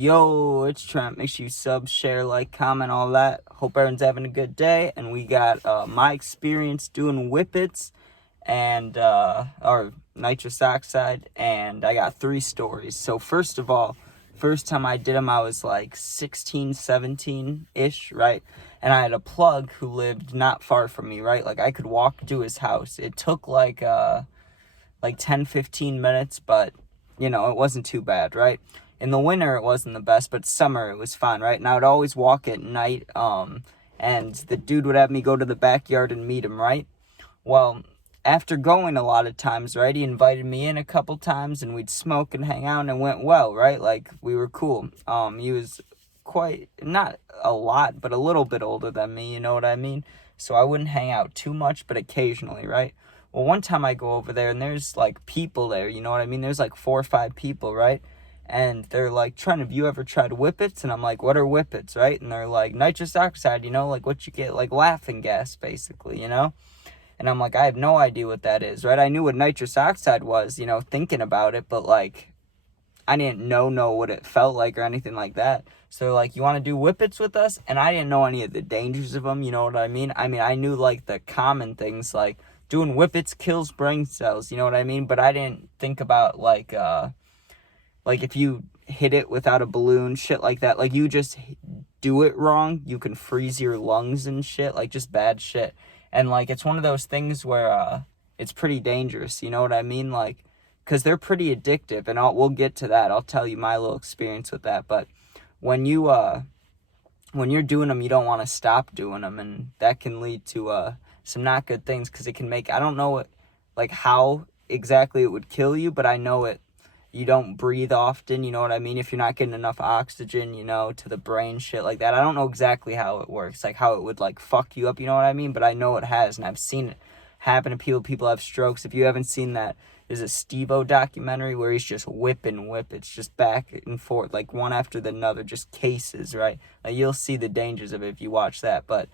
Yo, it's Trent. Make sure you sub, share, like, comment, all that. Hope everyone's having a good day. And we got my experience doing Whippets and or Nitrous Oxide, and I got 3 stories. So first of all, first time I did them, I was like 16, 17-ish, right? And I had a plug who lived not far from me, right? Like I could walk to his house. It took like 10, 15 minutes, but it wasn't too bad, right? In the winter, it wasn't the best, but summer, it was fun, right? And I would always walk at night, and the dude would have me go to the backyard and meet him, right? Well, after going a lot of times, right, he invited me in a couple times, and we'd smoke and hang out, and it went well, right? Like, we were cool. He was quite, not a lot, but a little bit older than me, you know what I mean? So I wouldn't hang out too much, but occasionally, right? Well, one time I go over there, and there's, like, people there, you know what I mean? There's, like, 4 or 5 people, right? And they're like, Trent, have you ever tried Whippets? And I'm like, what are Whippets, right? And they're like, nitrous oxide, like what you get, like laughing gas, basically, And I'm like, I have no idea what that is, right? I knew what nitrous oxide was, thinking about it, but like, I didn't know what it felt like or anything like that. So they're like, you want to do Whippets with us? And I didn't know any of the dangers of them, you know what I mean? I knew like the common things, like doing Whippets kills brain cells, you know what I mean? But I didn't think about like if you hit it without a balloon, shit like that, like you just do it wrong, you can freeze your lungs and shit, like just bad shit. And like, it's one of those things where it's pretty dangerous, you know what I mean? Like, because they're pretty addictive, and we'll get to that. I'll tell you my little experience with that. But when you're doing them, you don't want to stop doing them, and that can lead to some not good things, because it can make, I don't know how exactly it would kill you, but I know you don't breathe often, you know what I mean? If you're not getting enough oxygen, to the brain, shit like that. I don't know exactly how it works, like how it would like fuck you up, you know what I mean? But I know it has, and I've seen it happen to people. People have strokes. If you haven't seen that, there's a Steve-O documentary where he's just whipping Whippets just back and forth, like one after the another, just cases, right? Like you'll see the dangers of it if you watch that, but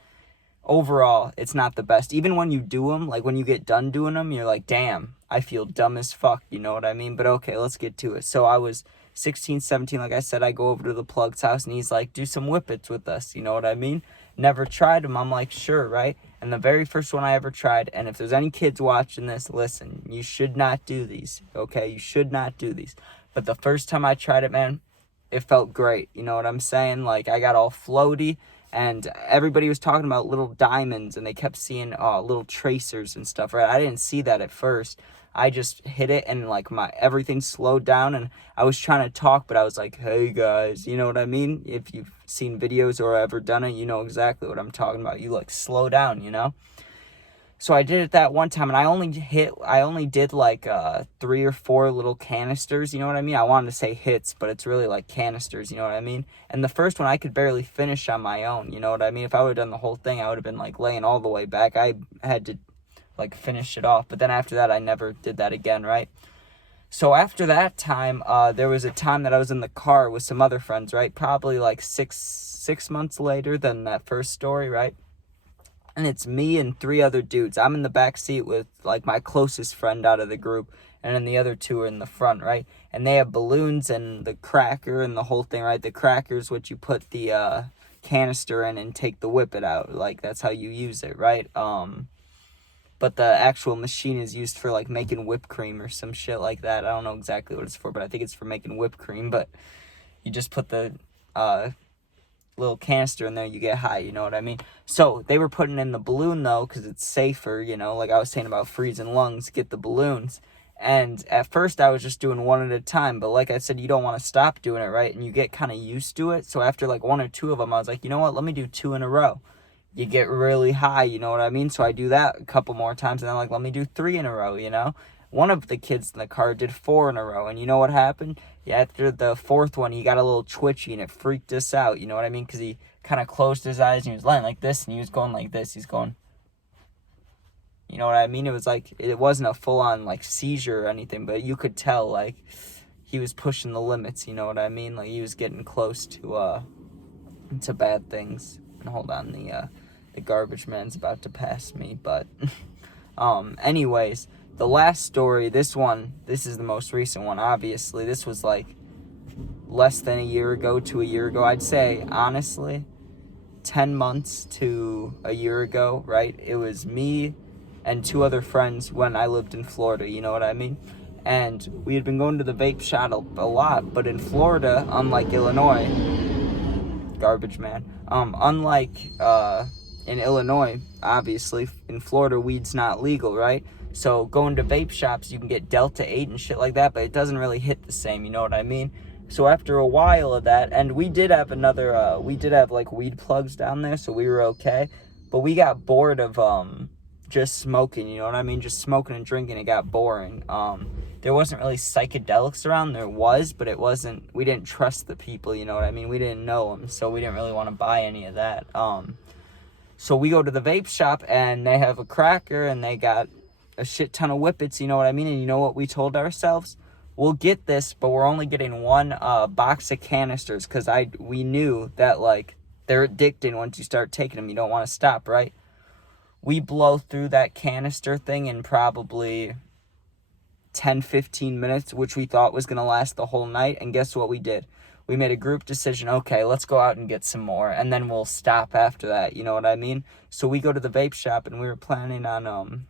overall, it's not the best. Even when you do them, like when you get done doing them, you're like, damn, I feel dumb as fuck, you know what I mean? But okay, let's get to it. So I was 16, 17, like I said, I go over to the plug's house, and he's like, do some Whippets with us, you know what I mean? Never tried them. I'm like, sure, right? And the very first one I ever tried, and if there's any kids watching this, listen, you should not do these, okay? You should not do these. But the first time I tried it, man, it felt great, you know what I'm saying? Like, I got all floaty, and everybody was talking about little diamonds, and they kept seeing little tracers and stuff, right? I didn't see that at first. I just hit it, and like everything slowed down, and I was trying to talk, but I was like, hey guys, you know what I mean? If you've seen videos or ever done it, you know exactly what I'm talking about. You like slow down. So I did it that one time, and I only did like 3 or 4 little canisters, you know what I mean? I wanted to say hits, but it's really like canisters, you know what I mean? And the first one I could barely finish on my own, you know what I mean? If I would have done the whole thing, I would have been like laying all the way back. I had to like finish it off, but then after that, I never did that again, right? So after that time, there was a time that I was in the car with some other friends, right? Probably like six months later than that first story, right? And it's me and 3 other dudes. I'm in the back seat with like my closest friend out of the group, and then the other 2 are in the front, right? And they have balloons and the cracker and the whole thing, right? The cracker's what you put the canister in and take the Whippet out. Like, that's how you use it, right? But the actual machine is used for like making whipped cream or some shit like that. I don't know exactly what it's for, but I think it's for making whipped cream. But you just put the little canister in there, you get high, you know what I mean? So they were putting in the balloon though, because it's safer, like I was saying about freezing lungs, get the balloons. And at first I was just doing one at a time, but like I said, you don't want to stop doing it, right? And you get kind of used to it. So after like 1 or 2 of them, I was like, you know what, let me do 2 in a row. You get really high, you know what I mean? So I do that a couple more times, and then like, let me do 3 in a row. One of the kids in the car did 4 in a row, and you know what happened? Yeah, after the 4th one, he got a little twitchy, and it freaked us out, you know what I mean? Because he kind of closed his eyes, and he was lying like this, and he was going like this. He's going, you know what I mean? It was like, it wasn't a full-on like seizure or anything, but you could tell like he was pushing the limits, you know what I mean? Like he was getting close to bad things. And hold on, the garbage man's about to pass me, but anyways, the last story, this is the most recent one, obviously. This was like less than a year ago to a year ago. I'd say, honestly, 10 months to a year ago, right? It was me and 2 other friends when I lived in Florida, you know what I mean? And we had been going to the vape shop a lot, but in Florida, unlike Illinois, garbage man, in Illinois, obviously, in Florida, weed's not legal, right? So going to vape shops, you can get Delta 8 and shit like that, but it doesn't really hit the same, you know what I mean? So after a while of that, and we did have like weed plugs down there, so we were okay. But we got bored of just smoking, you know what I mean? Just smoking and drinking, it got boring. There wasn't really psychedelics around. There was, but it wasn't, we didn't trust the people, you know what I mean? We didn't know them, so we didn't really want to buy any of that. So we go to the vape shop, and they have a cracker, and they got a shit ton of Whippets, you know what I mean? And you know what we told ourselves? We'll get this, but we're only getting 1 box of canisters, because we knew that, like, they're addicting once you start taking them. You don't want to stop, right? We blow through that canister thing in probably 10-15 minutes, which we thought was going to last the whole night. And guess what we did? We made a group decision. Okay, let's go out and get some more, and then we'll stop after that. You know what I mean? So we go to the vape shop, and we were planning on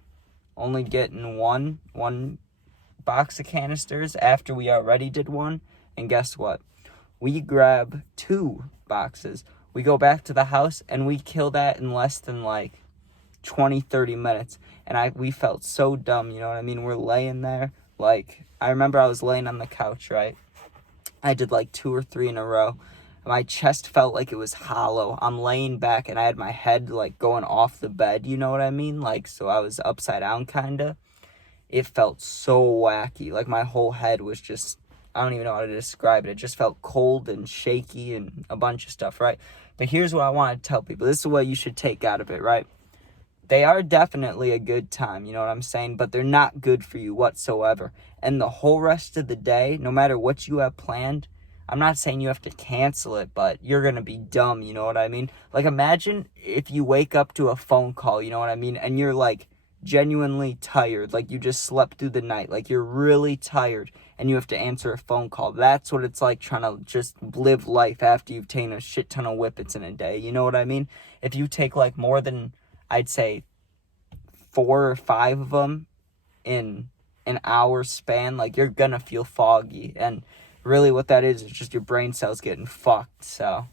only getting one box of canisters after we already did one. And guess what? We grab 2 boxes. We go back to the house, and we kill that in less than like 20-30 minutes. And we felt so dumb, you know what I mean? We're laying there, like, I remember I was laying on the couch, right? I did like 2 or 3 in a row. My chest felt like it was hollow. I'm laying back, and I had my head like going off the bed, you know what I mean? Like, so I was upside down kinda. It felt so wacky. Like, my whole head was just, I don't even know how to describe it. It just felt cold and shaky and a bunch of stuff, right? But here's what I want to tell people. This is what you should take out of it, right? They are definitely a good time, you know what I'm saying? But they're not good for you whatsoever. And the whole rest of the day, no matter what you have planned, I'm not saying you have to cancel it, but you're going to be dumb, you know what I mean? Like, imagine if you wake up to a phone call, you know what I mean? And you're, like, genuinely tired. Like, you just slept through the night. Like, you're really tired, and you have to answer a phone call. That's what it's like trying to just live life after you've taken a shit ton of Whippets in a day. You know what I mean? If you take, like, more than, I'd say, 4 or 5 of them in an hour span, like, you're gonna feel foggy. And really what that is just your brain cells getting fucked. So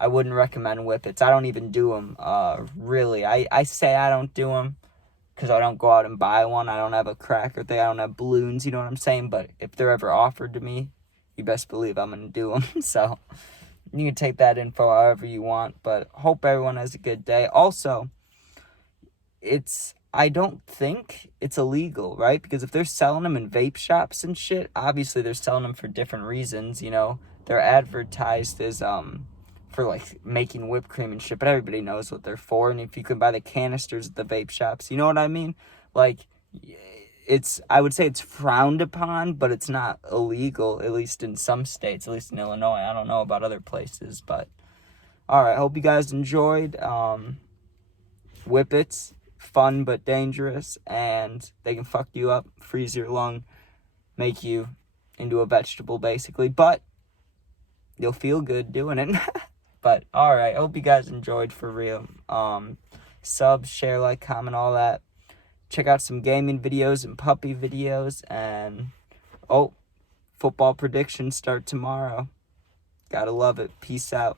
I wouldn't recommend Whippets. I don't even do them, really. I say I don't do them because I don't go out and buy one. I don't have a cracker thing. I don't have balloons, you know what I'm saying? But if they're ever offered to me, you best believe I'm gonna do them. So you can take that info however you want. But hope everyone has a good day. Also, I don't think it's illegal, right? Because if they're selling them in vape shops and shit, obviously they're selling them for different reasons, you know? They're advertised as, for, like, making whipped cream and shit, but everybody knows what they're for. And if you can buy the canisters at the vape shops, you know what I mean? Like, I would say it's frowned upon, but it's not illegal, at least in some states, at least in Illinois. I don't know about other places, but, alright, hope you guys enjoyed, Whippets. Fun but dangerous, and they can fuck you up, freeze your lung, make you into a vegetable basically, but you'll feel good doing it. But alright, hope you guys enjoyed for real. Sub, share, like, comment, all that. Check out some gaming videos and puppy videos, and football predictions start tomorrow. Gotta love it. Peace out.